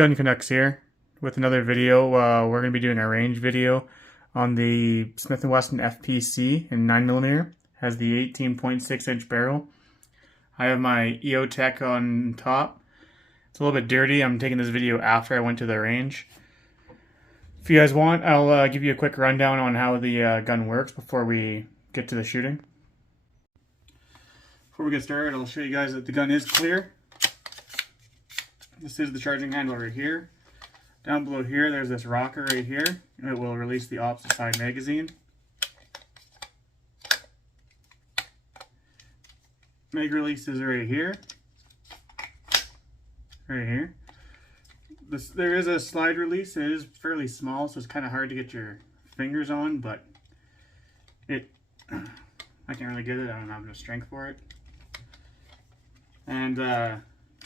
Gun Canucks here with another video. We're going to be doing a range video on the Smith Wesson FPC in 9mm. Has the 18.6 inch barrel. I have my EOTech on top. It's a little bit dirty. I'm taking this video after I went to the range. If you guys want, I'll give you a quick rundown on how the gun works before we get to the shooting. Before we get started, I'll show you guys that the gun is clear. This is the charging handle right here. Down below here, there's this rocker right here. It will release the opposite side magazine. Mag releases right here. Right here. There is a slide release. It is fairly small, so it's kind of hard to get your fingers on, but I can't really get it. I don't have enough strength for it. And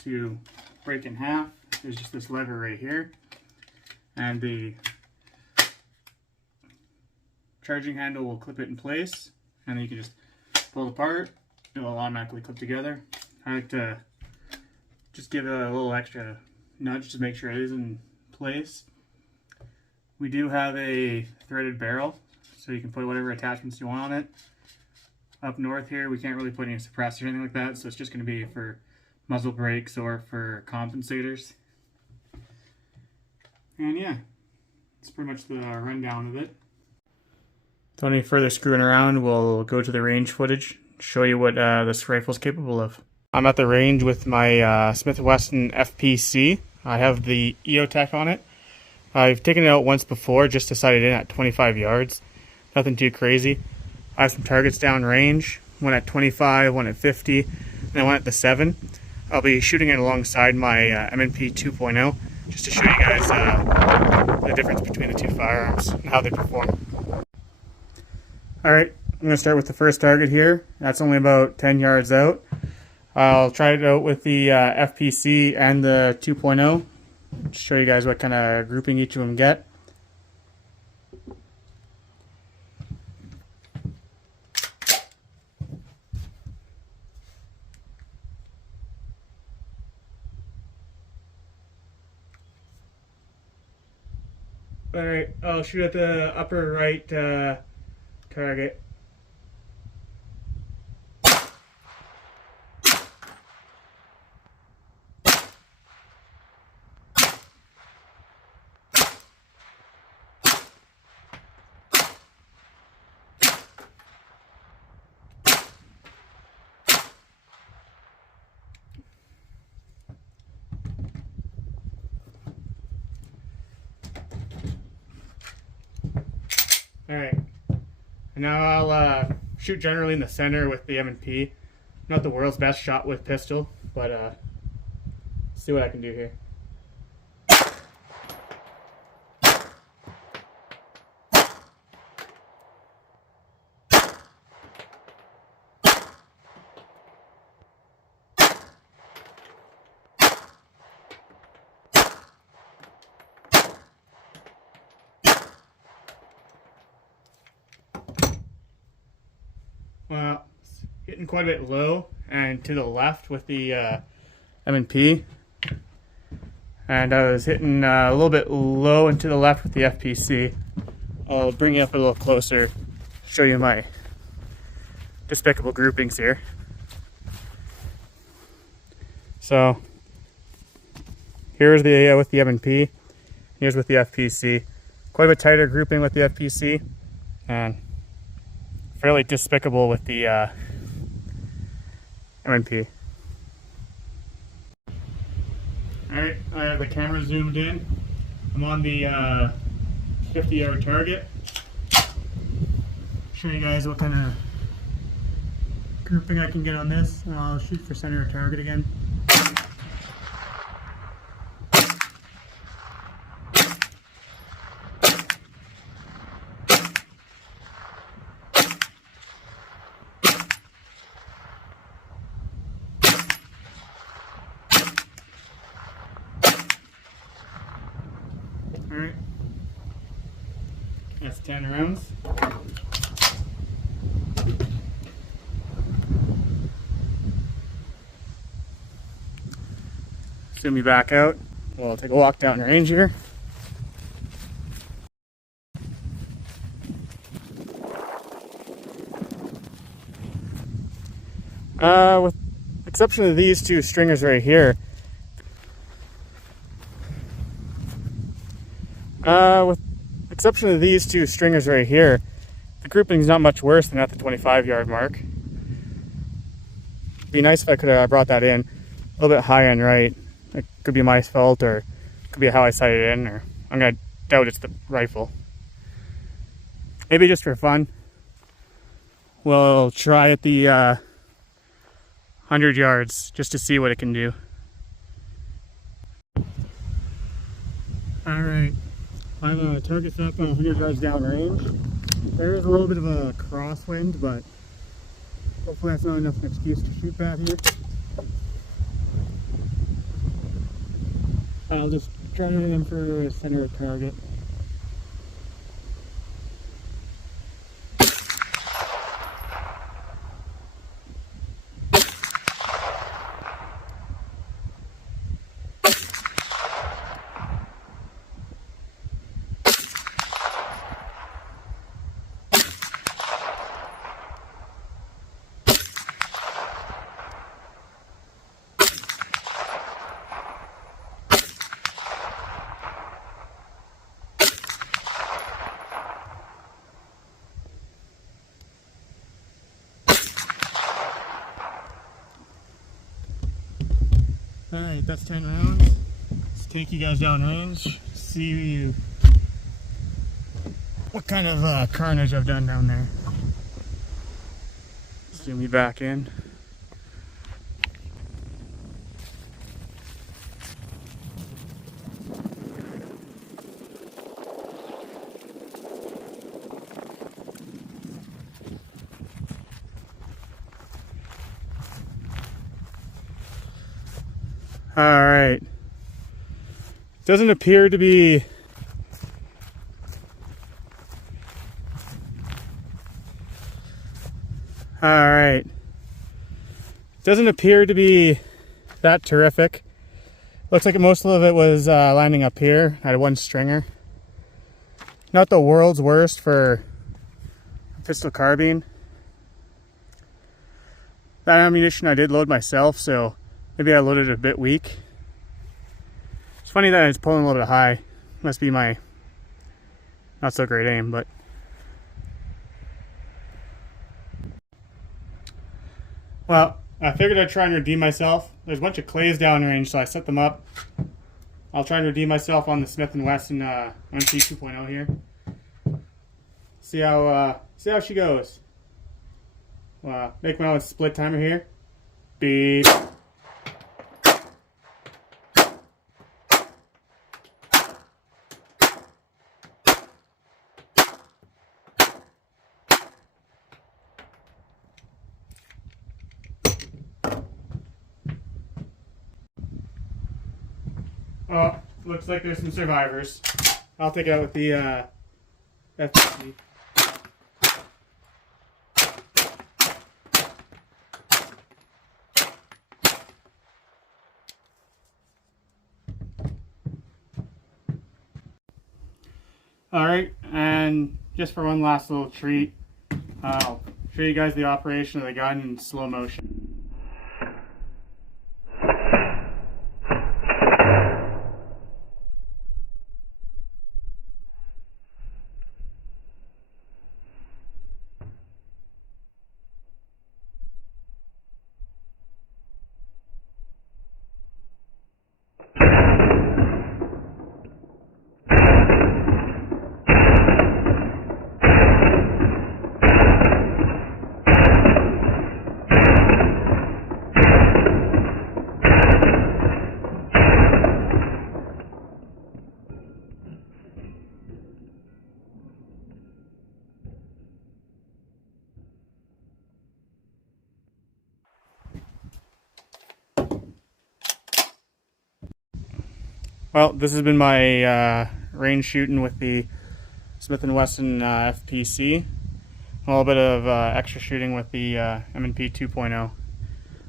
to break in half, there's just this lever right here, and the charging handle will clip it in place, and then you can just pull it apart. It will automatically clip together. I like to just give it a little extra nudge to make sure it is in place. We do have a threaded barrel, so you can put whatever attachments you want on it. Up north here, we can't really put any suppressor or anything like that, so it's just going to be for muzzle brakes or for compensators. And yeah, that's pretty much the rundown of it. Without any further screwing around, we'll go to the range footage, show you what this rifle is capable of. I'm at the range with my Smith Wesson FPC. I have the EOTech on it. I've taken it out once before, just decided in at 25 yards. Nothing too crazy. I have some targets down range, one at 25, one at 50, and then one at the 7. I'll be shooting it alongside my M&P 2.0 just to show you guys the difference between the two firearms and how they perform. Alright, I'm going to start with the first target here. That's only about 10 yards out. I'll try it out with the FPC and the 2.0. Show you guys what kind of grouping each of them get. Alright, I'll shoot at the upper right target. Alright, and now I'll shoot generally in the center with the M&P. Not the world's best shot with pistol, but see what I can do here. Well, it's hitting quite a bit low and to the left with the M&P, and I was hitting a little bit low and to the left with the FPC. I'll bring you up a little closer, show you my despicable groupings here. So here's the with the M&P, here's with the FPC. Quite a bit tighter grouping with the FPC, and fairly despicable with the M&P. Alright, I have the camera zoomed in. I'm on the 50-yard target. Show you guys what kind of grouping I can get on this. I'll shoot for center of target again. Alright, that's 10 rounds. Zoom me back out. we'll take a walk down the range here. With the exception of these two stringers right here, the grouping's not much worse than at the 25-yard mark. It'd be nice if I could have brought that in a little bit high and right. It could be my fault, or it could be how I sighted it in, or I'm gonna doubt it's the rifle. Maybe just for fun, we'll try at the 100 yards just to see what it can do. Alright, my target's up 100 yards downrange. There is a little bit of a crosswind, but hopefully that's not enough of an excuse to shoot that here. I'll just try to aim for a center of target. Alright, that's 10 rounds. Let's take you guys down range, see what kind of carnage I've done down there. Zoom me back in. Alright. Doesn't appear to be that terrific. Looks like most of it was landing up here. I had one stringer. Not the world's worst for a pistol carbine. That ammunition I did load myself, so maybe I loaded it a bit weak. It's funny that it's pulling a little bit high. Must be my not so great aim, but well, I figured I'd try and redeem myself. There's a bunch of clays downrange, so I set them up. I'll try and redeem myself on the Smith Wesson FPC 2.0 here. See how she goes. Make my own split timer here. Beep. Oh, looks like there's some survivors. I'll take it out with the FPC. Alright, and just for one last little treat, I'll show you guys the operation of the gun in slow motion. Well, this has been my range shooting with the Smith Wesson FPC. A little bit of extra shooting with the M&P 2.0.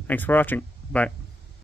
Thanks for watching. Bye.